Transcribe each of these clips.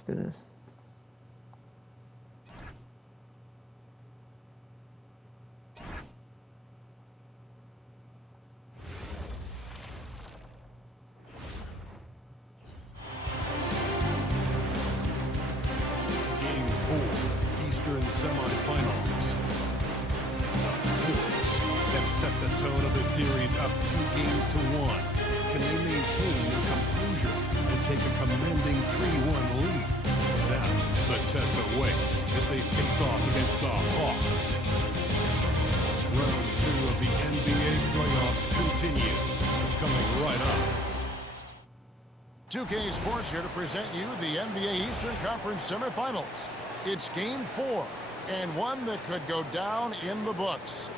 Let's do this. Semifinals. The Force have set the tone of the series up 2-1. Can they maintain their composure and take a commanding 3-1 lead? Now, the test awaits as they face off against the Hawks. Round 2 of the NBA playoffs continue. Coming right up. 2K Sports here to present you the NBA Eastern Conference semifinals. It's Game 4. And one that could go down in the books.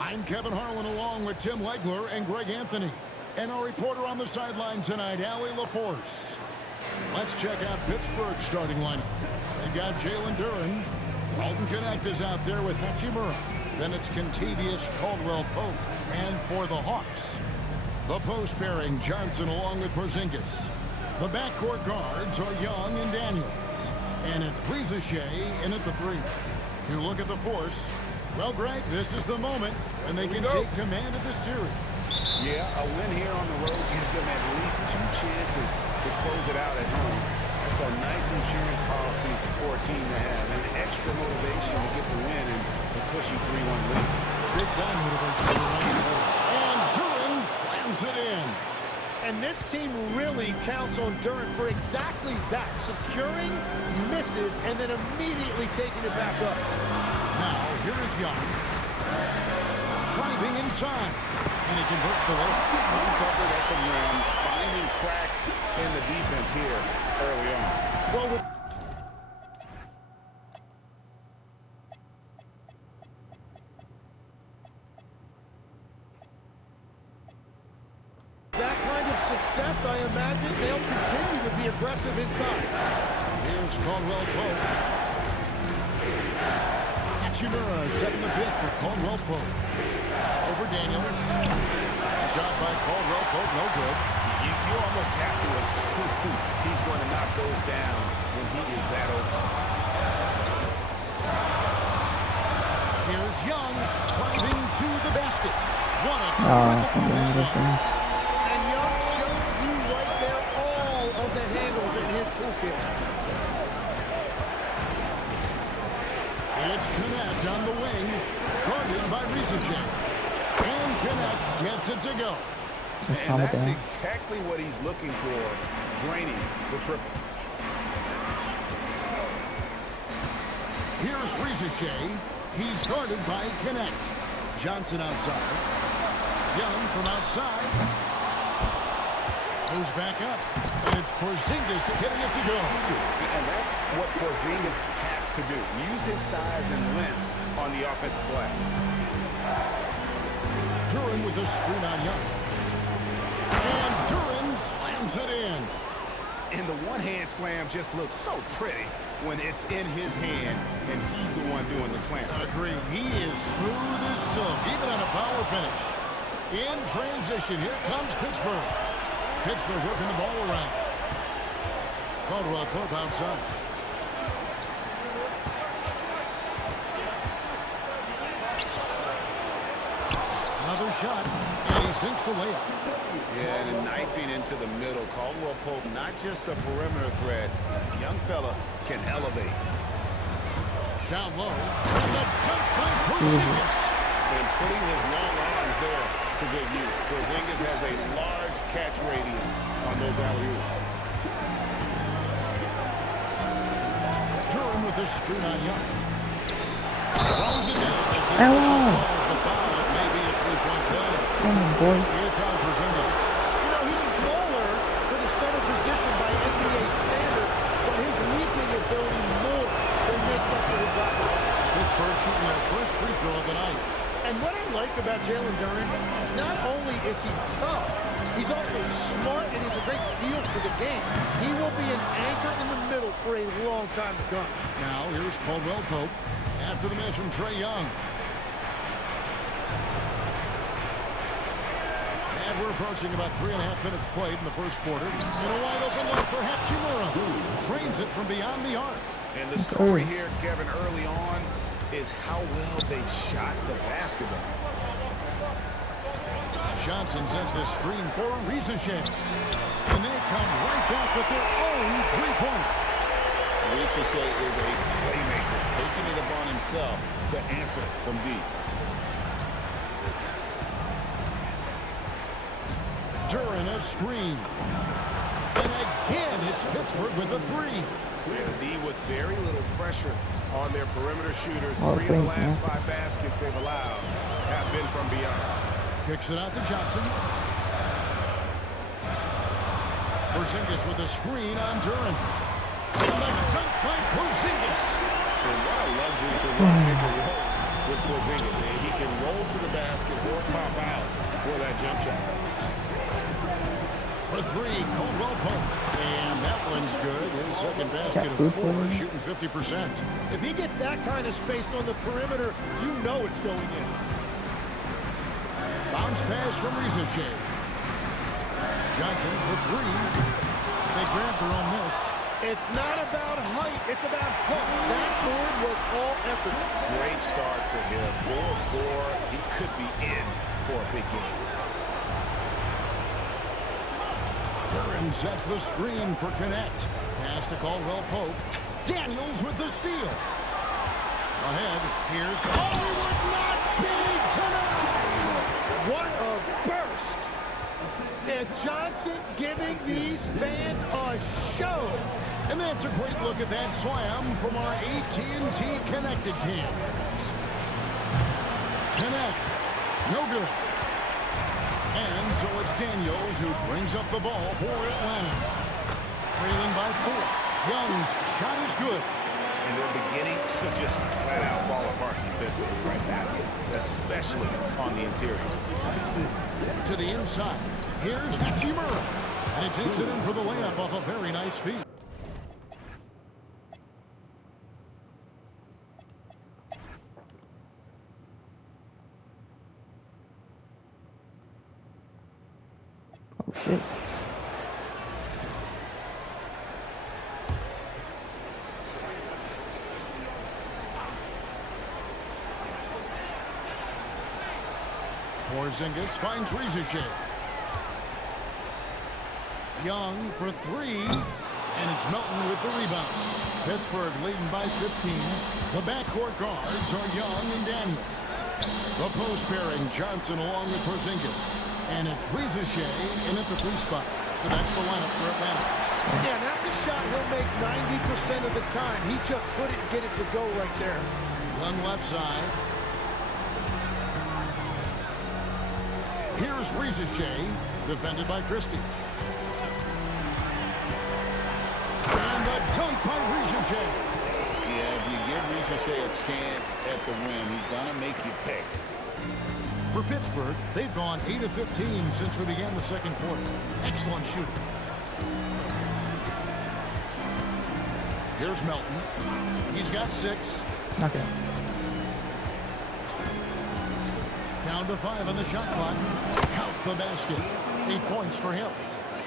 I'm Kevin Harlan along with Tim Legler and Greg Anthony. And our reporter on the sideline tonight, Allie LaForce. Let's check out Pittsburgh's starting lineup. They've got Jalen Duren. Alton Connect is out there with Hachimura. Then it's Kentavious Caldwell-Pope. And for the Hawks, the post pairing, Johnson along with Porzingis. The backcourt guards are Young and Daniels. And it's Reza Shea in at the 3. You look at the Force. Well, Greg, this is the moment when they can take command of the series. Yeah, a win here on the road gives them at least 2 chances to close it out at home. That's a nice insurance policy for a team to have, and extra motivation to get the win and a cushy 3-1 lead. Big time motivation. And Duren slams it in. And this team really counts on Duren for exactly that. Securing, misses, and then immediately taking it back up. Now, here is Young. Driving inside. And he converts the left. Uncovered at the rim, finding cracks in the defense here early on. Well, with that kind of success, I imagine they'll continue to be aggressive inside. Here's Caldwell-Pope. Hachimura setting the pick for Caldwell-Pope. Over Daniels. Shot by Caldwell-Pope, no good. You almost have to assume he's going to knock those down when he is that open. Here's Young driving to the basket. What a That's terrific not doing pass. And Young showed you right there all of the handles in his toolkit. It's Connect on the wing, guarded by Reza Shea. And Connect gets it to go. And that's exactly what he's looking for, draining the triple. Here's Reza Shea. He's guarded by Connect. Johnson outside. Young from outside. Goes back up. And it's Porzingis getting it to go. And that's what Porzingis has to do. Use his size and length on the offensive glass. Duren with a screen on Young. And Duren slams it in. And the one-hand slam just looks so pretty when it's in his hand and he's the one doing the slam. Agreed. He is smooth as silk, even on a power finish. In transition, here comes Pittsburgh. Pittsburgh working the ball around. Caldwell-Pope outside. Another shot, and he sinks the layup. Yeah, and knifing into the middle. Caldwell-Pope, not just a perimeter threat. Young fella can elevate. Down low. And the dunk by Porzingis. And putting his long arms there to good use. Porzingis has a large catch radius on those alley-oops. Duren with the screen on Young. Throws it down. Oh, The foul. It may be a three-point play. boy. It's on Porzingis. You know, he's smaller for the center position by NBA standard, but his leaping ability more than makes up for his lack of size. Pittsburgh shooting their first free throw of the night. And what I like about Jalen Duren is not only is he tough, he's also smart and he's a great feel for the game. He will be an anchor in the middle for a long time to come. Now here's Caldwell-Pope after the miss from Trae Young. And we're approaching about 3.5 minutes played in the first quarter. And a wide open look for Hachimura. Trains lands it from beyond the arc. And the story here, Kevin, early on is how well they shot the basketball. Johnson sends the screen for Rizichet. And they come right back with their own three-pointer. Rizichet is a playmaker, taking it upon himself to answer from deep. Duren a screen. And again, it's Pittsburgh with a three. And D with very little pressure on their perimeter shooters. 3 of the last 5 baskets they've allowed have been from beyond. Kicks it out to Johnson. Porzingis with a screen on Duren. And the dunk by Porzingis. And what a luxury to run pick and roll with Porzingis. He can roll to the basket or pop out for that jump shot. For three, Caldwell Pope. And that one's good. His second basket of 4, shooting 50%. If he gets that kind of space on the perimeter, you know it's going in. Bounce pass from Rizichet. Johnson for three. They grab their own miss. It's not about height, it's about hook. That board was all effort. Great start for him. 4-4. He could be in for a big game. Duren sets the screen for Connect. Pass to Caldwell Pope. Daniels with the steal. Ahead, here's... Oh, it would not be tonight! What a burst! And Johnson giving these fans a show. And that's a great look at that slam from our AT&T Connected cam. Connect. No good. And so it's Daniels who brings up the ball for Atlanta. Trailing by 4. Young's shot is good. And they're beginning to just flat out fall apart defensively right now, especially on the interior. To the inside. Here's Hachimura. And he takes it in for the layup off a very nice feed. Oh, shit. Porzingis finds Rizichet. Young for three, and it's Melton with the rebound. Pittsburgh leading by 15. The backcourt guards are Young and Daniels. The post pairing, Johnson along with Porzingis. And it's Rizichet in at the 3 spot. So that's the lineup for Atlanta. Yeah, that's a shot he'll make 90% of the time. He just couldn't get it to go right there. Young left side. Here's Rizichet, defended by Christie. And the dunk by Rizichet. Yeah, if you give Rizichet a chance at the rim, he's going to make you pay. For Pittsburgh, they've gone 8 of 15 since we began the second quarter. Excellent shooting. Here's Melton. He's got 6. Okay. Down to 5 on the shot clock. Count the basket. 8 points for him.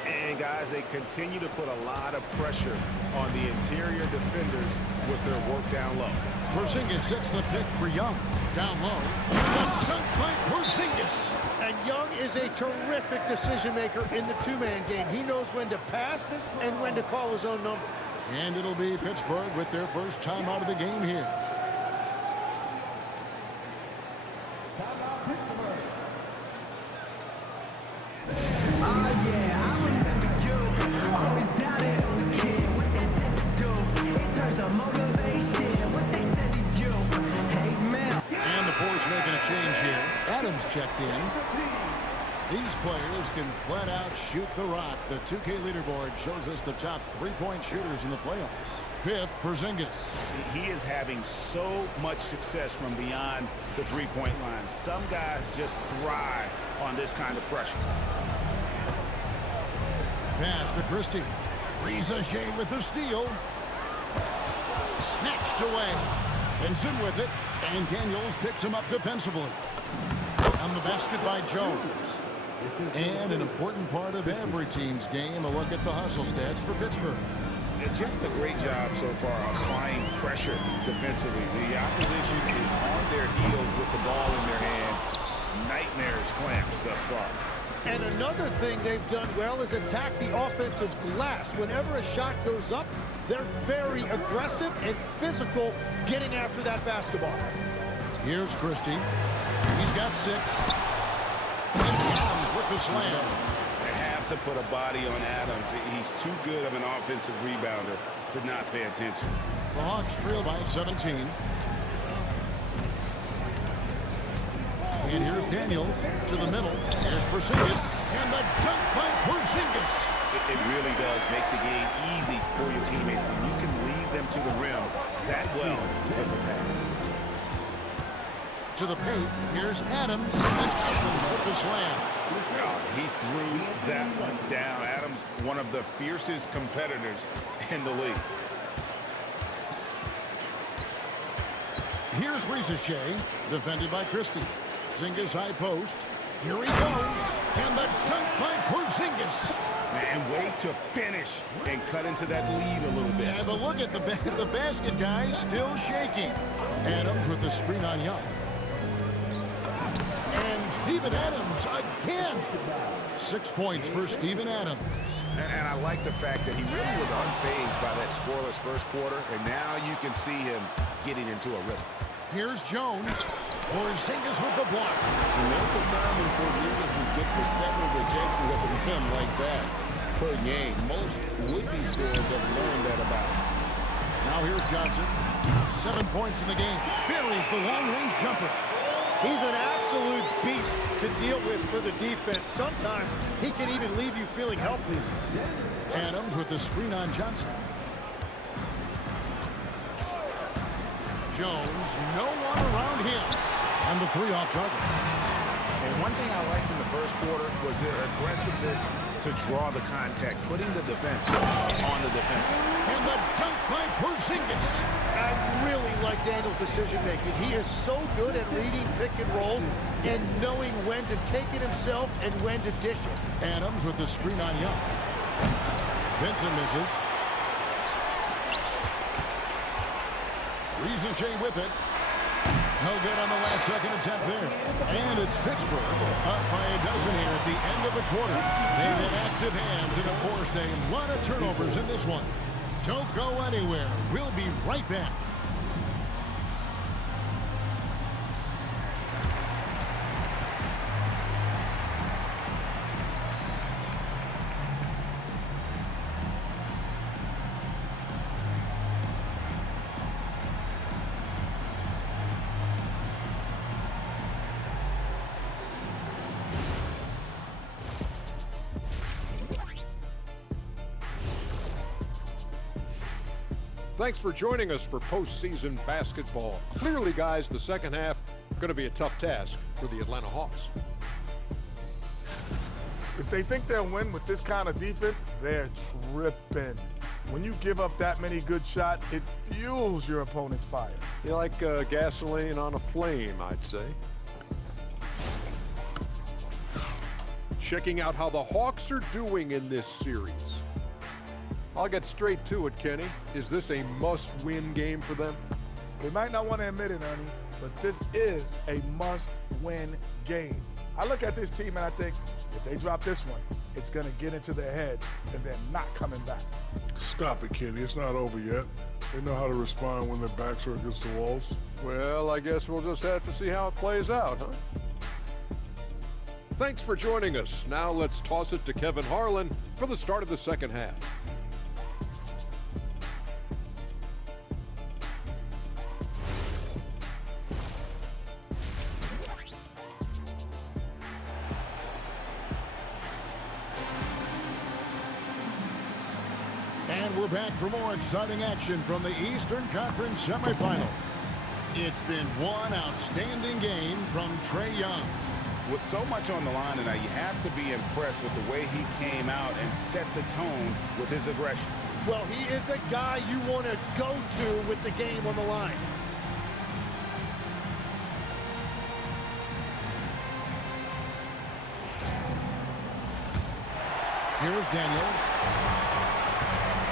And guys, they continue to put a lot of pressure on the interior defenders with their work down low. Porzingis sets the pick for Young. Down low. The dunk by Porzingis. And Young is a terrific decision maker in the 2-man game. He knows when to pass and when to call his own number. And it'll be Pittsburgh with their first time out of the game here. Checked in. These players can flat out shoot the rock. The 2K leaderboard shows us the top 3-point shooters in the playoffs. 5th, Porzingis. He is having so much success from beyond the 3-point line. Some guys just thrive on this kind of pressure. Pass to Christie. Rizichet with the steal. Snatched away. Benson with it. And Daniels picks him up defensively. On the basket by Jones. And an important part of every team's game, a look at the hustle stats for Pittsburgh. Just a great job so far applying pressure defensively. The opposition is on their heels with the ball in their hand. Nightmares clamps thus far. And another thing they've done well is attack the offensive glass. Whenever a shot goes up, they're very aggressive and physical getting after that basketball. Here's Christie. He's got 6. And Adams with the slam. They have to put a body on Adams. He's too good of an offensive rebounder to not pay attention. The Hawks trail by 17. And here's Daniels to the middle. Here's Porzingis. And the dunk by Porzingis. It really does make the game easy for your teammates when you can lead them to the rim that well with a pass. To the paint. Here's Adams. And Adams with the slam. Oh, he threw that one down. Adams, one of the fiercest competitors in the league. Here's Rizichet, defended by Christie. Porzingis high post. Here he goes. And the dunk by Porzingis. And way to finish and cut into that lead a little bit. Yeah, but look at the basket guy still shaking. Adams with the screen on Young. And Steven Adams again. 6 points for Steven Adams. And I like the fact that he really was unfazed by that scoreless first quarter. And now you can see him getting into a rhythm. Here's Jones. Porzingis with the block. And there's a time when Porzingis was good for 7 rejections at the rim like that per game. Most would-be scorers have learned that about him. Now here's Johnson. 7 points in the game. Buries the long-range jumper. He's an absolute beast to deal with for the defense. Sometimes he can even leave you feeling healthy. Adams with the screen on Johnson. Jones, no one around him. And the 3 off target. And one thing I liked in the first quarter was their aggressiveness to draw the contact, putting the defense on the defensive. And the dunk by Porzingis. I really like Daniels' decision-making. He is so good at reading pick and rolls and knowing when to take it himself and when to dish it. Adams with the screen on Young. Vincent misses. Rizichet with it. No good on the last second attempt there. And it's Pittsburgh up by a dozen here at the end of the quarter. They've had active hands and have forced a lot of turnovers in this one. Don't go anywhere. We'll be right back. Thanks for joining us for postseason basketball. Clearly, guys, the second half going to be a tough task for the Atlanta Hawks. If they think they'll win with this kind of defense, they're tripping. When you give up that many good shots, it fuels your opponent's fire. You like gasoline on a flame, I'd say. Checking out how the Hawks are doing in this series. I'll get straight to it, Kenny. Is this a must-win game for them? They might not want to admit it, Ernie, but this is a must-win game. I look at this team and I think, if they drop this one, it's going to get into their head and they're not coming back. Stop it, Kenny. It's not over yet. They know how to respond when their backs are against the walls. Well, I guess we'll just have to see how it plays out, huh? Thanks for joining us. Now let's toss it to Kevin Harlan for the start of the second half. And we're back for more exciting action from the Eastern Conference semifinals. It's been one outstanding game from Trae Young. With so much on the line tonight, you have to be impressed with the way he came out and set the tone with his aggression. Well, he is a guy you want to go to with the game on the line. Here's Daniels.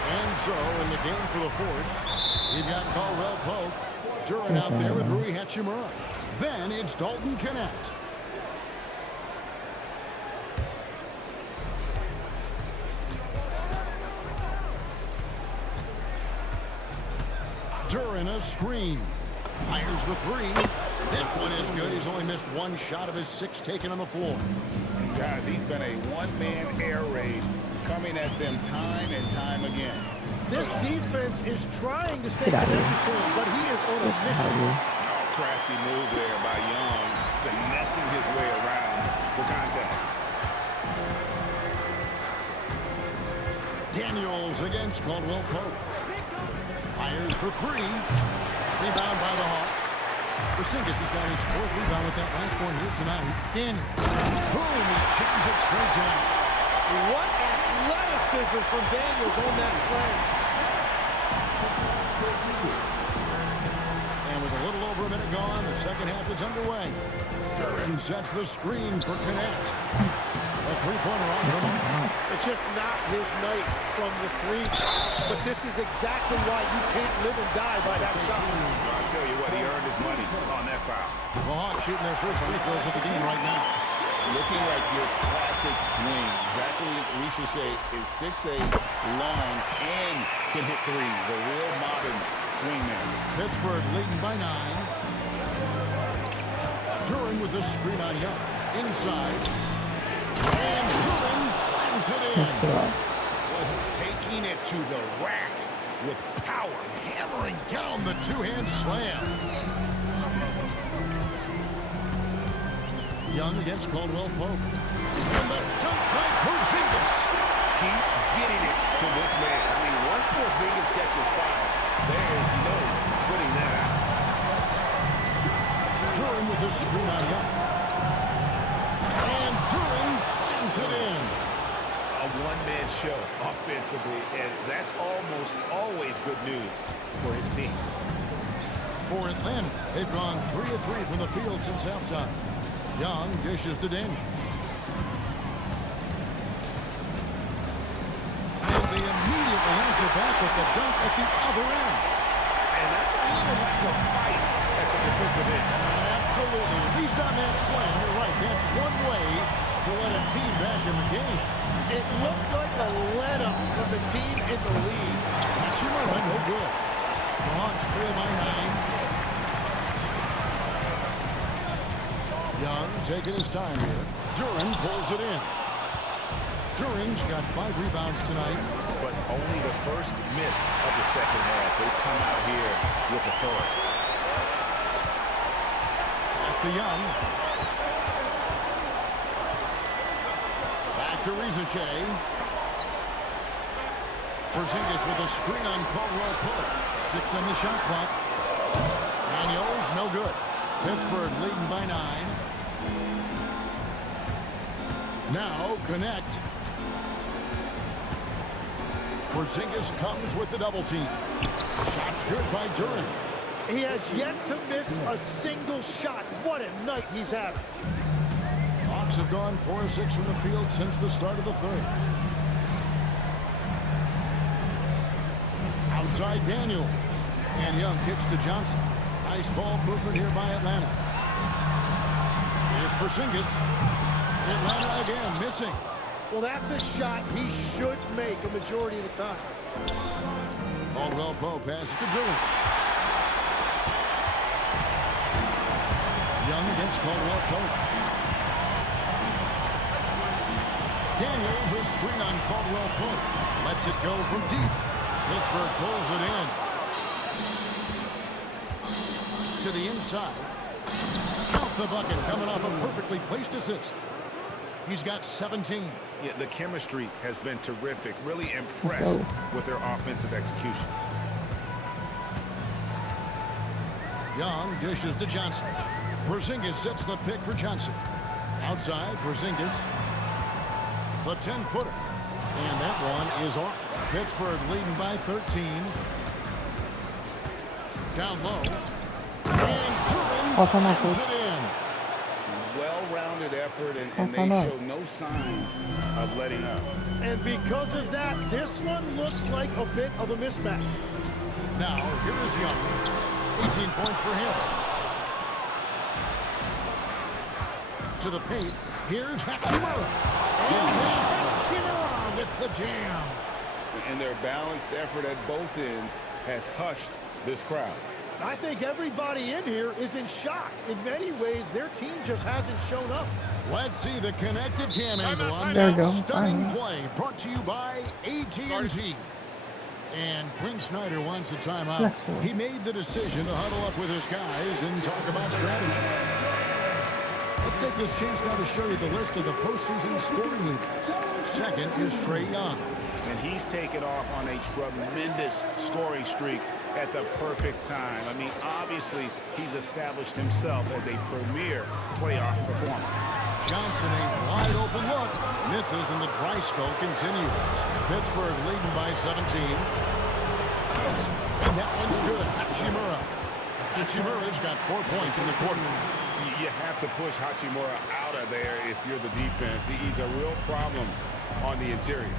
And So in the game for the Force, we've got Caldwell Pope, Duren out there with Rui Hachimura. Then it's Dalton Kennett. Duren a screen. Fires the three. That one is good. He's only missed one shot of his 6 taken on the floor. And guys, he's been a one-man air raid coming at them time and time again. This defense is trying to stay connected to him, but he is on a mission. Oh, crafty move there by Young, finessing his way around the contact. Daniels against Caldwell Pope. Fires for 3. Rebound by the Hawks. Porzingis has got his 4th rebound with that last one here tonight. Daniels. Boom, he jams it straight down. What athleticism from Daniels on that slam. And with a little over a minute gone, the second half is underway. Duren sets the screen for Connect. A three-pointer off the mark. It's just not his night from the 3. But this is exactly why you can't live and die by that shot. Well, I'll tell you what, he earned his money on that foul. The Hawks shooting their first free throws of the game right now. Looking like your classic wing. Zachary Richeche is 6'8", long, and can hit threes. A real modern swingman. Pittsburgh leading by 9. Duren with the screen on Young. Inside. And Duren slams it in. Well, taking it to the rack with power. Hammering down the two-hand slam. Young against Caldwell Pope. And the dunk by Porzingis. Keep getting it to this man. I mean, once Porzingis catches fire, there is no putting that out. Duren with the screen on Young. And Duren slams it in. A one-man show offensively, and that's almost always good news for his team. For Atlanta, they've gone 3 of 3 from the field since halftime. Young dishes to Daniels. And they immediately answer back with the dunk at the other end. And that's a little like a fight at the defensive end. Absolutely. At least on that slam, you're right. That's one way to let a team back in the game. It looked like a let-up from the team in the lead. Hachimura, no good. The Hawks trail by 9. Young taking his time here. Duren pulls it in. Duren's got 5 rebounds tonight. But only the first miss of the second half. They've come out here with authority. Pass to Young. Back to Richeche. Porzingis with a screen on Caldwell Pope. 6 on the shot clock. Daniels, no good. Pittsburgh leading by 9. Now Connect. Porzingis comes with the double team. Shots good by Duren. He has yet to miss a single shot. What a night he's having. Hawks have gone 4 of 6 from the field since the start of the 3rd. Outside Daniel. And Young kicks to Johnson. Nice ball movement here by Atlanta. Here's Porzingis. Atlanta again missing. Well, that's a shot he should make a majority of the time. Caldwell Pope passes to Duren. Young against Caldwell Pope. Daniels a screen on Caldwell Pope. Lets it go from deep. Pittsburgh pulls it in. To the inside. Count the bucket coming off a perfectly placed assist. He's got 17. Yeah, the chemistry has been terrific. Really impressed with their offensive execution. Young dishes to Johnson. Porzingis sets the pick for Johnson. Outside, Porzingis. The 10-footer. And that one is off. Pittsburgh leading by 13. Down low. And Duren slams it in. well-rounded effort, and That's they not show no signs of letting up. And because of that, this one looks like a bit of a mismatch. Now, here is Young. 18 points for him. To the paint. Here's Hachimura. And Hachimura with the jam. And their balanced effort at both ends has hushed this crowd. I think everybody in here is in shock. In many ways, their team just hasn't shown up. Let's see the connected cam angle on There we that go. stunning Fine. play. Brought to you by AT&T. And Quinn Snyder wants a timeout. Let's do it. He made the decision to huddle up with his guys and talk about strategy. Let's take this chance now to show you the list of the postseason scoring leaders. Second is Trae Young. And he's taken off on a tremendous scoring streak at the perfect time. I mean, obviously, he's established himself as a premier playoff performer. Johnson, a wide open look. Misses, and the dry spell continues. Pittsburgh leading by 17. And that one's good. Hachimura. Hachimura's got 4 points in the quarter. You have to push Hachimura out of there if you're the defense. He's a real problem on the interior.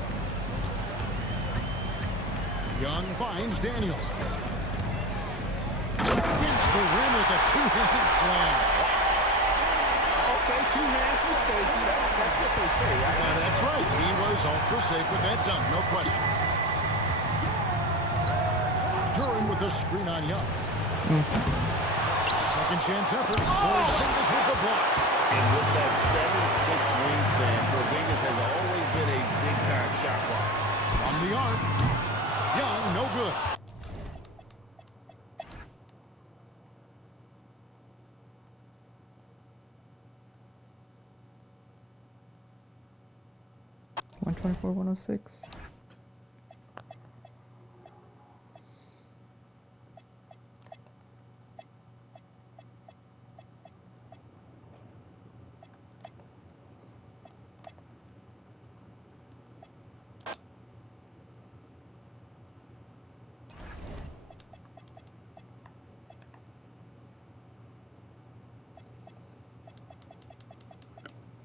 Young finds Daniel. Dinks the rim with a two-handed slam. Okay, 2 hands for safety. That's what they say, right? That's right. He was ultra safe with that dunk, no question. Duren with a screen on Young. Second chance effort. Porzingis with the block. And with that 7'6" wingspan, Porzingis has always been a big-time shot blocker. From the arc. Young, no good. $124, $106.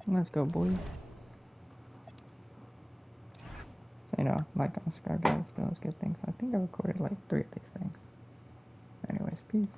Let's go, boy. So, you know, like and subscribe, guys. Those good things. I think I recorded like 3 of these things. Anyways, peace.